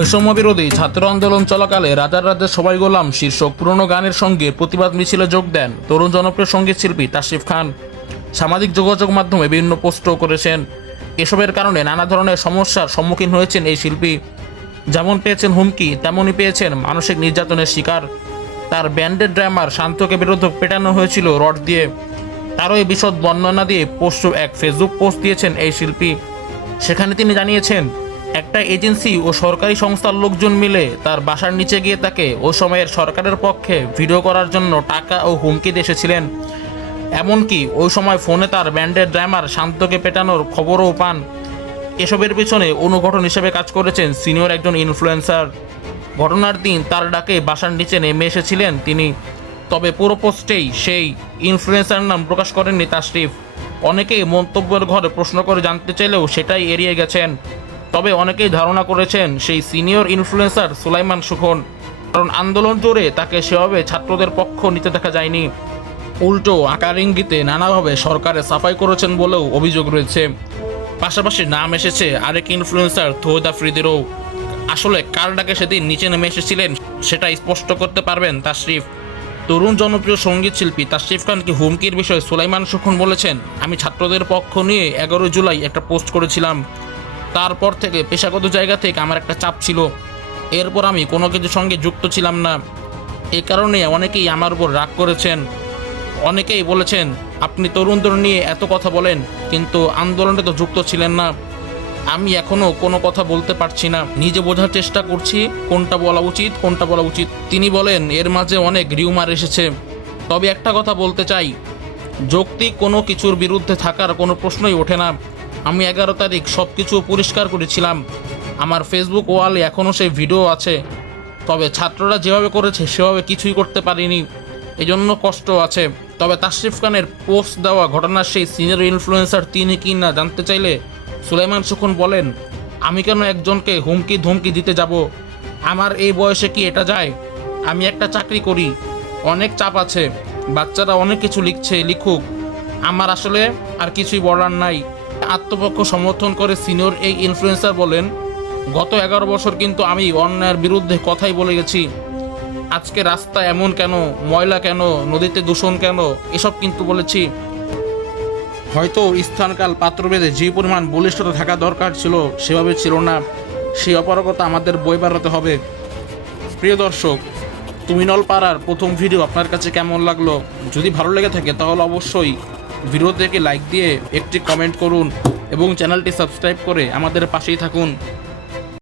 বৈষম্য বিরোধী ছাত্র আন্দোলন চলাকালে রাজার রাজ্যে সবাই গোলাম শীর্ষক পুরনো গানের সঙ্গে প্রতিবাদ মিছিলে যোগ দেন তরুণ জনপ্রিয় সঙ্গীত শিল্পী তাশরিফ খান। সামাজিক যোগাযোগ মাধ্যমে বিভিন্ন পোস্টও করেছেন। এসবের কারণে নানা ধরনের সমস্যার সম্মুখীন হয়েছেন এই শিল্পী। যেমন পেয়েছেন হুমকি, তেমনই পেয়েছেন মানসিক নির্যাতনের শিকার। তার ব্যান্ডের ড্রামার শান্তকে বিরুদ্ধে পেটানো হয়েছিল রড দিয়ে। তারও এই বিশদ বর্ণনা দিয়ে এক ফেসবুক পোস্ট দিয়েছেন এই শিল্পী। সেখানে তিনি জানিয়েছেন, একটা এজেন্সি ও সরকারি সংস্থার লোকজন মিলে তার বাসার নিচে গিয়ে তাকে ওই সময়ের সরকারের পক্ষে ভিডিও করার জন্য টাকা ও হুমকি দিয়ে এসেছিলেন। এমনকি ওই সময় ফোনে তার ব্যান্ডের ড্রামার শান্তকে পেটানোর খবরও পান। এসবের পিছনে অনুঘটন হিসেবে কাজ করেছেন সিনিয়র একজন ইনফ্লুয়েন্সার। ঘটনার দিন তার ডাকে বাসার নিচে নেমে এসেছিলেন তিনি। তবে পুরো পোস্টেই সেই ইনফ্লুয়েন্সার নাম প্রকাশ করেননি তাশরিফ। অনেকেই মন্তব্যের ঘরে প্রশ্ন করে জানতে চাইলেও সেটাই এড়িয়ে গেছেন। তবে অনেকেই ধারণা করেছেন সেই সিনিয়র ইনফ্লুয়েন্সার সুলাইমান সুখন, কারণ আন্দোলন জোরে তাকে সেভাবে ছাত্রদের পক্ষ নিতে দেখা যায়নি। উল্টো আকার ইঙ্গিতে নানাভাবে সরকারে সাফাই করেছেন বলেও অভিযোগ রয়েছে। পাশাপাশি নাম এসেছে আরেক ইনফ্লুয়েন্সার তৌহিদ আফ্রিদিরও। আসলে কার ডাকে সেদিন নিচে নেমে এসেছিলেন সেটা স্পষ্ট করতে পারবেন তাশরিফ। তরুণ জনপ্রিয় সঙ্গীত শিল্পী তাশরিফ খানকে হুমকির বিষয়ে সুলাইমান সুখন বলেছেন, আমি ছাত্রদের পক্ষ নিয়ে 11 জুলাই একটা পোস্ট করেছিলাম। তারপর থেকে পেশাগত জায়গা থেকে আমার একটা চাপ ছিল। এরপর আমি কোনো কিছুর সঙ্গে যুক্ত ছিলাম না। এ কারণে অনেকেই আমার উপর রাগ করেছেন। অনেকেই বলেছেন, আপনি তরুণদের নিয়ে এত কথা বলেন, কিন্তু আন্দোলনে তো যুক্ত ছিলেন না। আমি এখনও কোনো কথা বলতে পারছি না, নিজে বোঝার চেষ্টা করছি কোনটা বলা উচিত কোনটা বলা উচিত। তিনি বলেন, এর মাঝে অনেক রিউমার এসেছে। তবে একটা কথা বলতে চাই, যৌক্তিক কোনো কিছুর বিরুদ্ধে থাকার কোনো প্রশ্নই ওঠে না। আমি 11 তারিখ সব কিছু পরিষ্কার করেছিলাম। আমার ফেসবুক ওয়ালে এখনও সেই ভিডিও আছে। তবে ছাত্ররা যেভাবে করেছে সেভাবে কিছুই করতে পারিনি, এজন্য কষ্ট আছে। তবে তাশরিফ খানের পোস্ট দেওয়া ঘটনার সেই সিনিয়র ইনফ্লুয়েন্সার তিনি কি না জানতে চাইলে সুলাইমান সুখন বলেন, আমি কেন একজনকে হুমকি ধমকি দিতে যাব? আমার এই বয়সে কি এটা যায়? আমি একটা চাকরি করি, অনেক চাপ আছে, বাচ্চারা অনেক কিছু লিখুক, আমার আসলে আর কিছুই বলার নাই। আত্মপক্ষ সমর্থন করে সিনিয়র এই ইনফ্লুয়েন্সার বলেন, গত 11 বছর কিন্তু আমি অন্যায়ের বিরুদ্ধে কথাই বলে গেছি। আজকে রাস্তা এমন কেন, ময়লা কেন, নদীতে দূষণ কেন, এসব কিন্তু বলেছি। হয়তো স্থানকাল পাত্রভেদে যে পরিমাণ বলিষ্ঠতা থাকা দরকার ছিল সেভাবে ছিল না। সেই অপারগতা আমাদের বই বাড়াতে হবে। প্রিয় দর্শক, তুমিনল পাড়ার প্রথম ভিডিও আপনার কাছে কেমন লাগলো? যদি ভালো লেগে থাকে তাহলে অবশ্যই ভিডিওতে লাইক দিয়ে একটি কমেন্ট করুন এবং চ্যানেলটি সাবস্ক্রাইব করে আমাদের পাশেই থাকুন।